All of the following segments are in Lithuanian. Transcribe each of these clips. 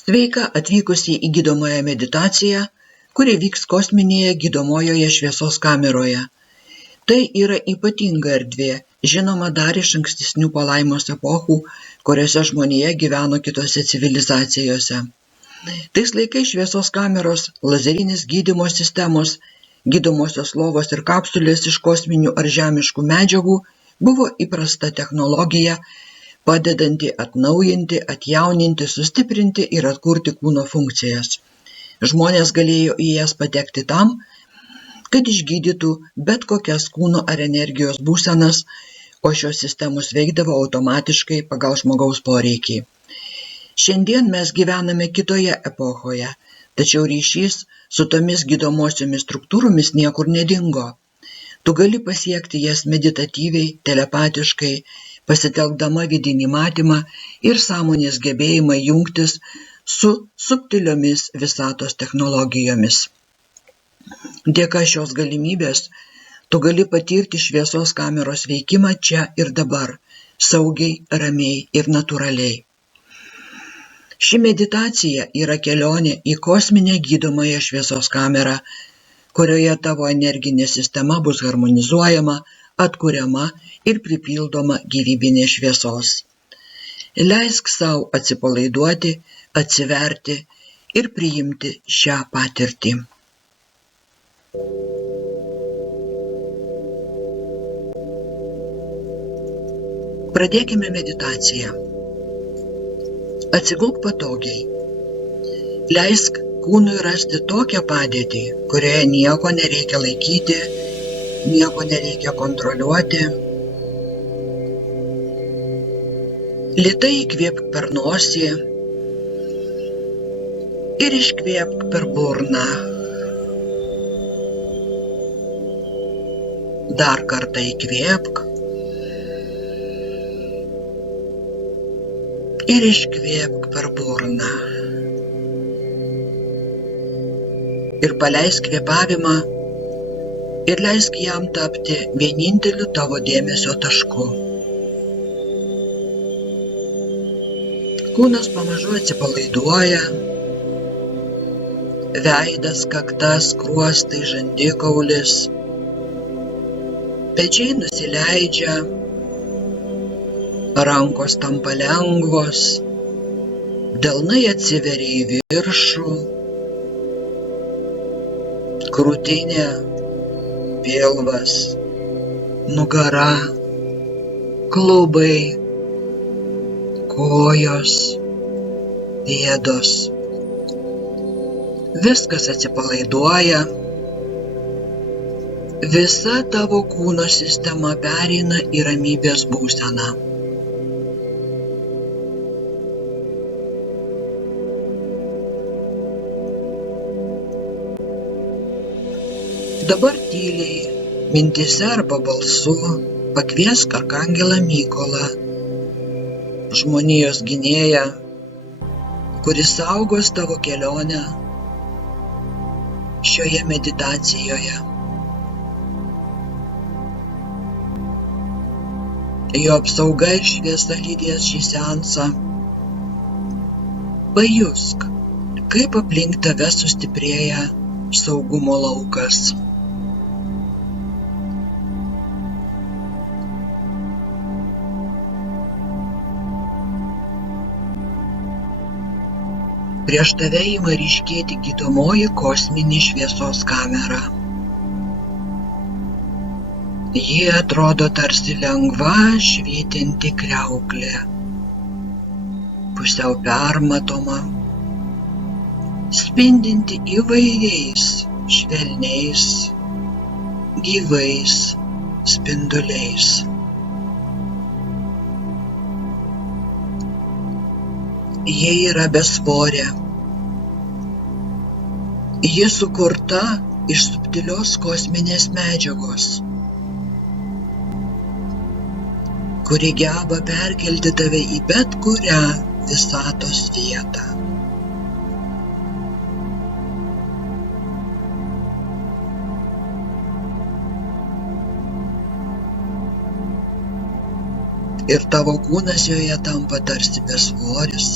Sveika atvykusi į gydomąją meditaciją, kuri vyks kosminėje gydomojoje šviesos kameroje. Tai yra ypatinga erdvė, žinoma dar iš ankstesnių palaimos epochų, kuriuose žmonija gyveno kitose civilizacijose. Tais laikais šviesos kameros, lazerinės gydymo sistemos, gydomosios lovos ir kapsulės iš kosminių ar žemiškų medžiagų buvo įprasta technologija, padedanti atnaujinti, atjauninti, sustiprinti ir atkurti kūno funkcijas. Žmonės galėjo į jas patekti tam, kad išgydytų bet kokias kūno ar energijos būsenas, o šios sistemos veikdavo automatiškai pagal žmogaus poreikį. Šiandien mes gyvename kitoje epochoje, tačiau ryšys su tomis gydomosiomis struktūromis niekur nedingo. Tu gali pasiekti jas meditatyviai, telepatiškai, pasitelkdama vidinį matymą ir sąmonės gebėjimą jungtis su subtiliomis visatos technologijomis. Dėka šios galimybės tu gali patirti šviesos kameros veikimą čia ir dabar, saugiai, ramiai ir natūraliai. Ši meditacija yra kelionė į kosminę gydomąją šviesos kamerą, kurioje tavo energinė sistema bus harmonizuojama, atkuriama ir pripildoma gyvybinės šviesos. Leisk sau atsipalaiduoti, atsiverti ir priimti šią patirtį. Pradėkime meditaciją. Atsigulk patogiai. Leisk kūnui rasti tokią padėtį, kurioje nieko nereikia laikyti, nieko nereikia kontroliuoti. Lėtai įkvėpk per nosį ir iškvėpk per burną. Dar kartą įkvėpk ir iškvėpk per burną. Ir paleisk kvėpavimą ir leisk jam tapti vieninteliu tavo dėmesio tašku. Kūnas pamažu atsipalaiduoja, veidas, kakta, skruostai, žandikaulis, pečiai nusileidžia, rankos tampa lengvos, delnai atsiveria į viršų, krūtinė, pilvas, nugara, klubai, kojos, pėdos. Viskas atsipalaiduoja, visa tavo kūno sistema pereina į ramybės būseną. Dabar tyliai, mintyse arba balsu, pakviesk arkangelą Mykolą, žmonijos gynėją, kuris saugos tavo kelionę šioje meditacijoje. Jo apsauga ir šviesa lydės šį seansą. Pajusk, kaip aplink tave sustiprėja saugumo laukas. Prieš tave ima ryškėti gydomoji kosminė šviesos kamera. Ji atrodo tarsi lengva švytinti kriauklė, pusiau permatoma, spindinti įvairiais, švelniais, gyvais spinduliais. Jie yra besvorė. Ji sukurta iš subtilios kosminės medžiagos, kuri geba perkelti tave į bet kurią visatos vietą. Ir tavo kūnas joje tampa tarsi besvoris,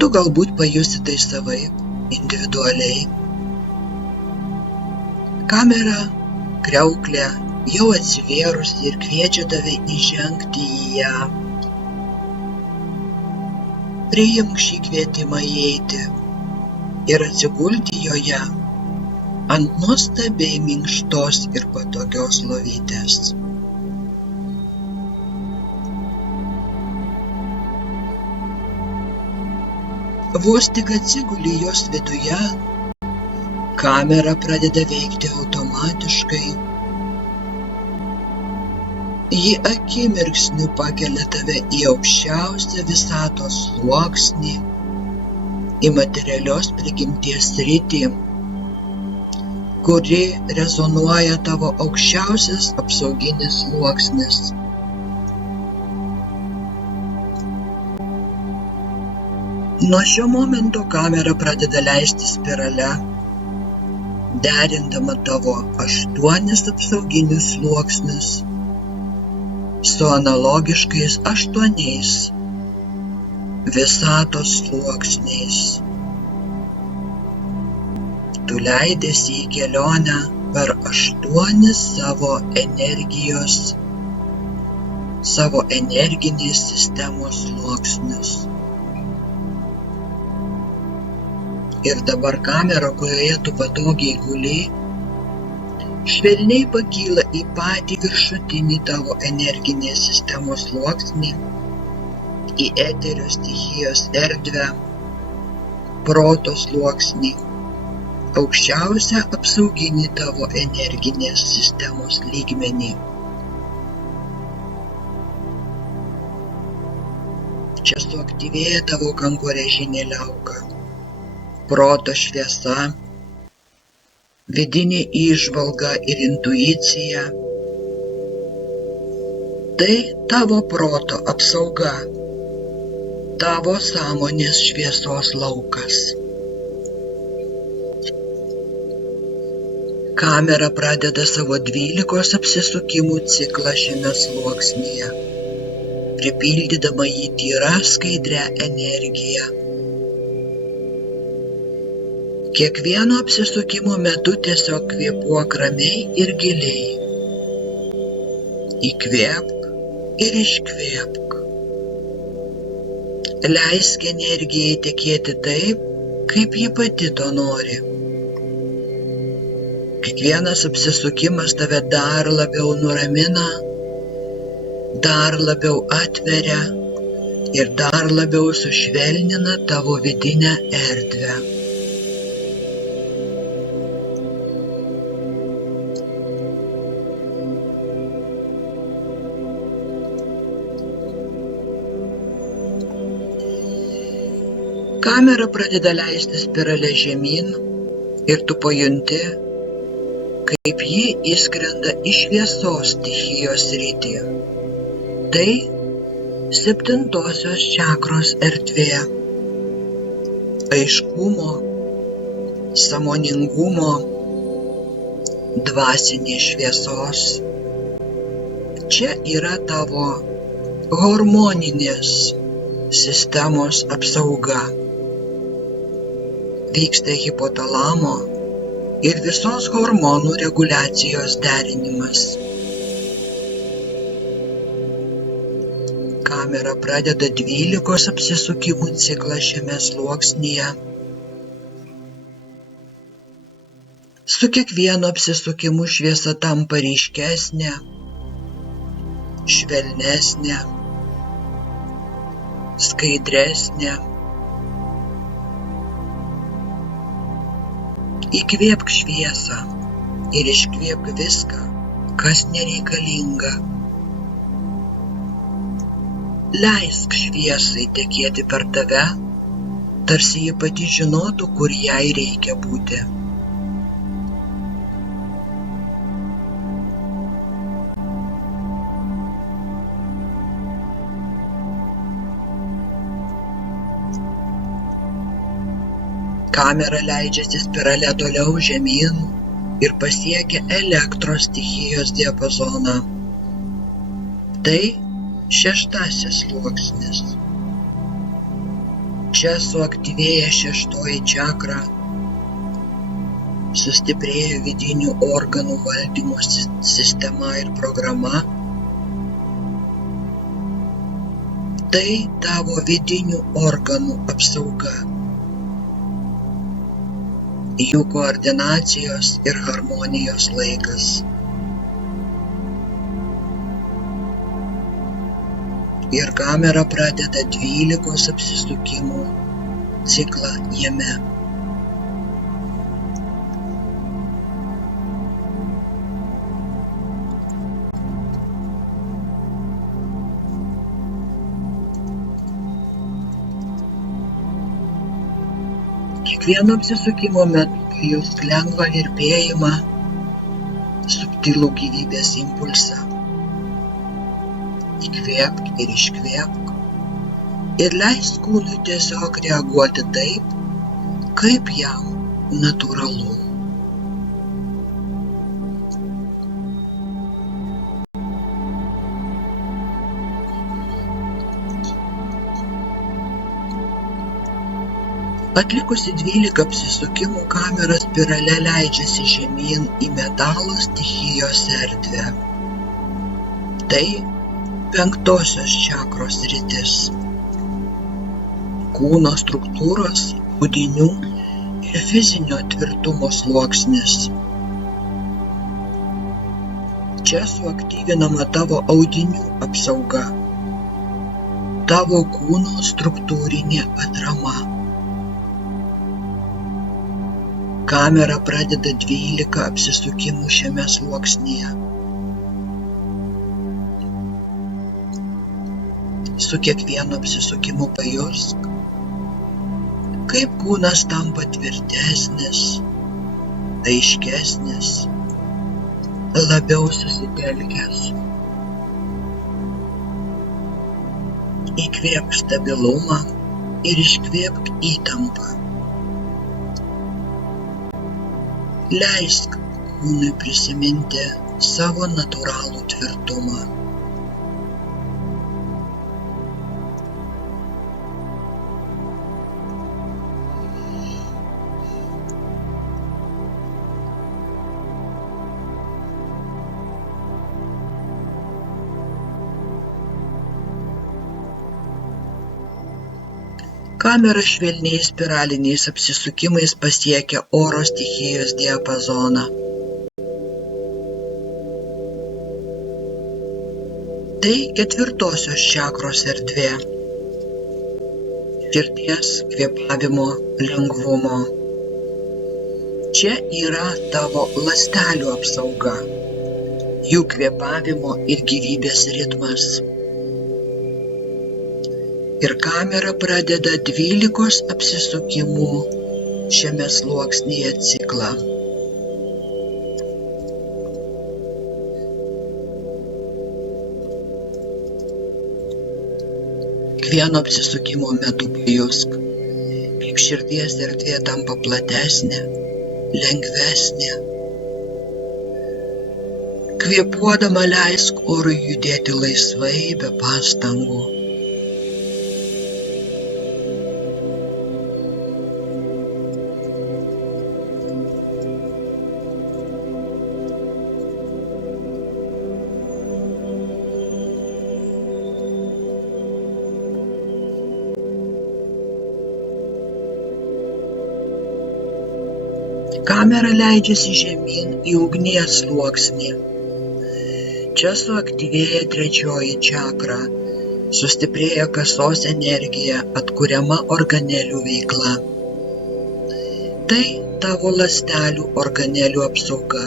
Tu galbūt pajusi tai savaip, individualiai. Kamera, kriauklė jau atsivėrusi ir kviečia tave įžengti į ją. Priimk šį kvietimą įeiti ir atsigulti joje ant nuostabiai minkštos ir patogios lovytės. Vos tik atsiguli jos viduje, kamera pradeda veikti automatiškai. Ji akimirksniu pakelia tave į aukščiausią visatos sluoksnį, į materialios prigimties sritį, kuri rezonuoja tavo aukščiausias apsauginis sluoksnis. Nuo šio momento kamera pradeda leisti spirale, derindama tavo 8 apsauginius sluoksnius su analogiškais 8 visatos sluoksniais. Tu leidiesi į kelionę per 8 savo energinės sistemos sluoksnius. Ir dabar kamera, kurioje tu patogiai guli, švelniai pakyla į patį viršutinį tavo energinės sistemos sluoksnį, į eterio stichijos erdvę, proto sluoksnį, aukščiausią apsauginį tavo energinės sistemos lygmenį. Čia suaktyvėja tavo kankorėžinė liauka, proto šviesa, vidinė įžvalga ir intuicija. Tai tavo proto apsauga, tavo sąmonės šviesos laukas. Kamera pradeda savo 12 apsisukimų ciklą šiame sluoksnyje, pripildydama jį tyra skaidria energija. Kiekvieno apsisukimo metu tiesiog kvėpuok ramiai ir giliai. Įkvėpk ir iškvėpk. Leisk energijai tekėti taip, kaip ji pati to nori. Kiekvienas apsisukimas tave dar labiau nuramina, dar labiau atveria ir dar labiau sušvelnina tavo vidinę erdvę. Kamera pradeda leisti spiralę žemyn ir tu pajunti, kaip ji įskrenda į šviesos stichijos sritį. Tai 7-osios čakros erdvė. Aiškumo, sąmoningumo, dvasinės šviesos. Čia yra tavo hormoninės sistemos apsauga. Vyksta hipotalamo ir visos hormonų reguliacijos derinimas. Kamera pradeda 12 apsisukimų ciklą šiame sluoksnyje. Su kiekvienu apsisukimu šviesa tampa ryškesnė, švelnesnė, skaidresnė. Įkvėpk šviesą ir iškvėpk viską, kas nereikalinga. Leisk šviesai tekėti per tave, tarsi ji pati žinotų, kur jai reikia būti. Kamera leidžiasi spirale toliau žemyn ir pasiekia elektros stichijos diapazoną. Tai 6-asis sluoksnis. Čia suaktyvėja šeštoji čakra, sustiprėja vidinių organų valdymo sistema ir programa. Tai tavo vidinių organų apsauga, jų koordinacijos ir harmonijos laikas. Ir kamera pradeda 12 apsisukimų ciklą jame. Kiekvieno apsisukimo metu pajusk lengvą virpėjimą, subtilų gyvybės impulsą. Įkvėpk ir iškvėpk ir leisk kūnui tiesiog reaguoti taip, kaip jam natūralu. Atlikusi 12 apsisukimų, kamera spirale leidžiasi žemyn į metalo stichijos erdvę. Tai 5-osios čakros sritis. Kūno struktūros, audinių ir fizinio tvirtumo sluoksnis. Čia suaktyvinama tavo audinių apsauga, tavo kūno struktūrinė atrama. Kamera pradeda 12 apsisukimų šiame sluoksnyje. Su kiekvienu apsisukimu pajusk, kaip kūnas tampa tvirtesnis, aiškesnis, labiau susitelkęs. Įkvėpk stabilumą ir iškvėpk įtampą. Leisk kūnui prisiminti savo natūralų tvirtumą. Kamera švelniais spiraliniais apsisukimais pasiekia oro stichijos diapazoną. Tai 4-osios čakros erdvė. Širdies, kvėpavimo, lengvumo. Čia yra tavo ląstelių apsauga, jų kvėpavimo ir gyvybės ritmas. Ir kamera pradeda 12 apsisukimų šiame sluoksnyje ciklą. Kiekvieno apsisukimo metu pajusk, kaip širdies erdvė tampa platesnė, lengvesnė. Kvėpuodama leisk orui judėti laisvai be pastangų. Kamera leidžiasi žemyn į ugnies sluoksnį. Čia suaktyvėja 3-oji čakra, sustiprėja kasos energija, atkuriama organelių veikla. Tai tavo ląstelių organelių apsauga,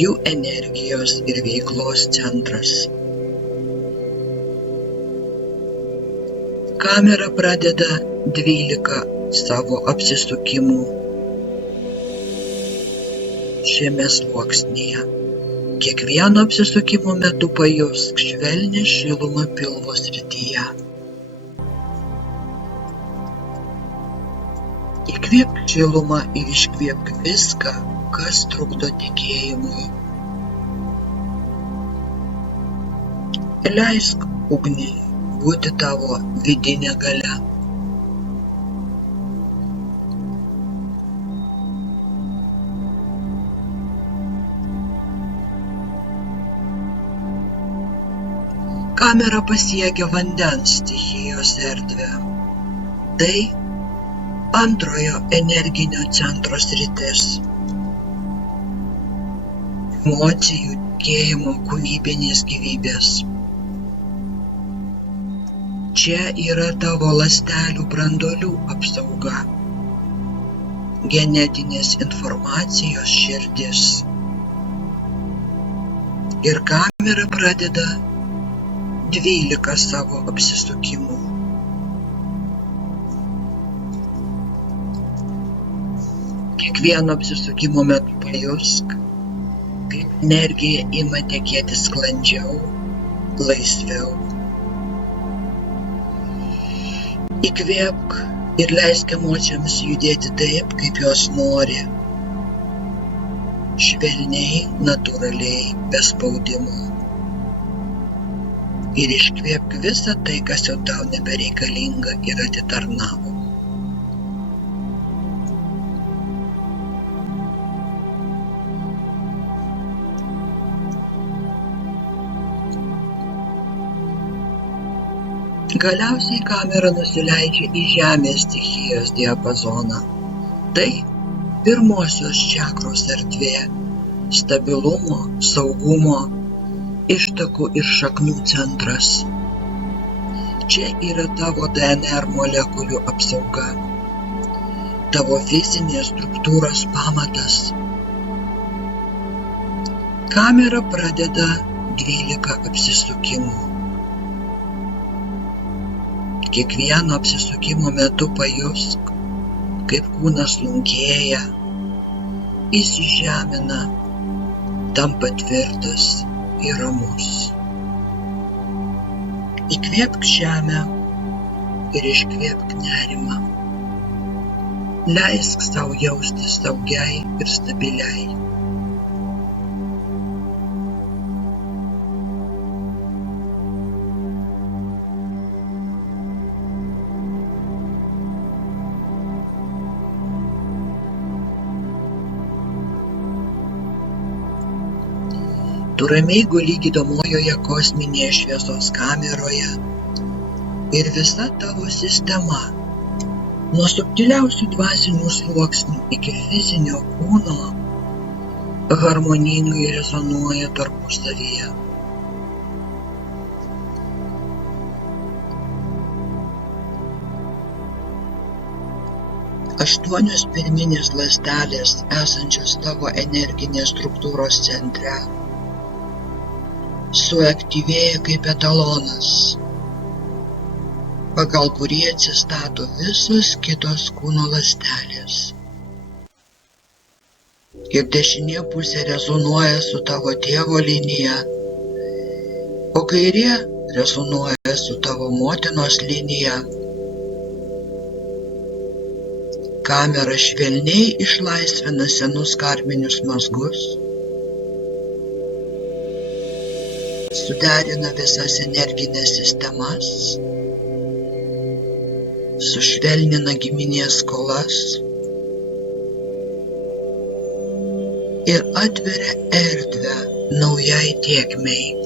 jų energijos ir veiklos centras. Kamera pradeda 12 savo apsisukimų šiame sluoksnyje. Kiekvieno apsisukimo metu pajusk švelnią šilumą pilvo srityje. Įkvėpk šilumą ir iškvėpk viską, kas trukdo tekėjimui. Leisk ugniai būti tavo vidinė galia. Kamera pasiekia vandens stichijos erdvę. Tai antrojo energinio centro sritis. Emocijų, tikėjimo, kūrybinės gyvybės. Čia yra tavo ląstelių branduolių apsauga, genetinės informacijos širdis. Ir kamera pradeda 12 savo apsisukimų. Kiekvieno apsisukimo metu pajusk, kaip energija ima tekėti sklandžiau, laisviau. Įkvėpk ir leisk emocijoms judėti taip, kaip jos nori. Švelniai, natūraliai, be spaudimo. Ir iškvėpk visą tai, kas jau tau nebereikalinga ir atitarnavo. Galiausiai kamera nusileidžia į žemės stichijos diapazoną. Tai pirmosios čakros erdvė, stabilumo, saugumo, ištakų ir šaknų centras. Čia yra tavo DNR molekulių apsauga, tavo fizinės struktūros pamatas. Kamera pradeda 12 apsisukimų. Kiekvieno apsisukimo metu pajusk, kaip kūnas sunkėja, įsižemina, tampa tvirtas ir ramus. Įkvėpk žemę ir iškvėpk nerimą. Leisk sau jaustis saugiai ir stabiliai. Tu ramiai guli gydomojoje kosminėje šviesos kameroje ir visa tavo sistema, nuo subtiliausių dvasinių sluoksnių iki fizinio kūno, harmoningai rezonuoja tarpusavyje. Aštuonios pirminės ląstelės esančios tavo energinės struktūros centre suaktyvėja kaip etalonas, pagal kurį atsistato visos kitos kūno ląstelės. Ir dešinė pusė rezonuoja su tavo tėvo linija, o kairė rezonuoja su tavo motinos linija. Kamera švelniai išlaisvina senus karminius mazgus, suderina visas energinės sistemas, sušvelnina giminės skolas ir atveria erdvę naujai tėkmei.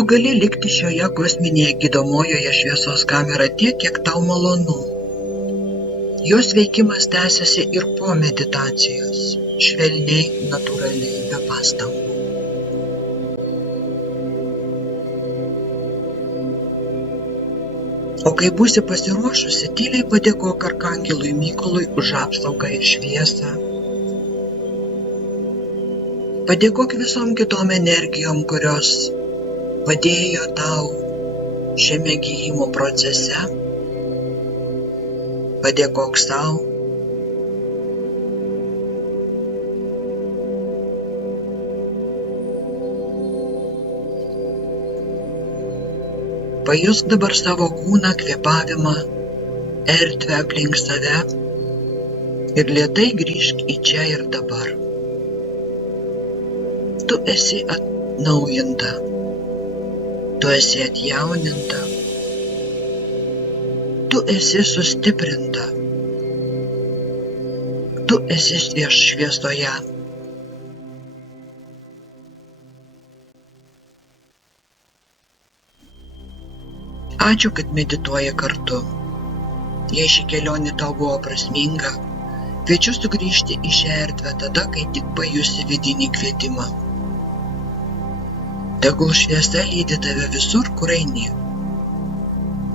Tu gali likti šioje kosminėje gydomojoje šviesos kamera tiek, kiek tau malonu. Jos veikimas tęsiasi ir po meditacijos, švelniai, natūraliai, be pastangų. O kai būsi pasiruošusi, tyliai padėkok arkangelui Mykolui už apsaugą ir šviesą. Padėkok visom kitom energijom, kurios padėjo tau šiame gijimo procese. Padėkok sau. Pajusk dabar savo kūną, kvėpavimą, erdvę aplink save ir lėtai grįžk į čia ir dabar. Tu esi atnaujinta. Tu esi atjauninta. Tu esi sustiprinta. Tu esi šviesoje. Ačiū, kad medituoji kartu. Jei ši kelionė tau buvo prasminga, kviečiu sugrįžti į šią erdvę tada, kai tik pajusi vidinį kvietimą. Tegul šviesa lydi tave visur, kur eini.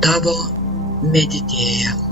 Tavo Meditėja.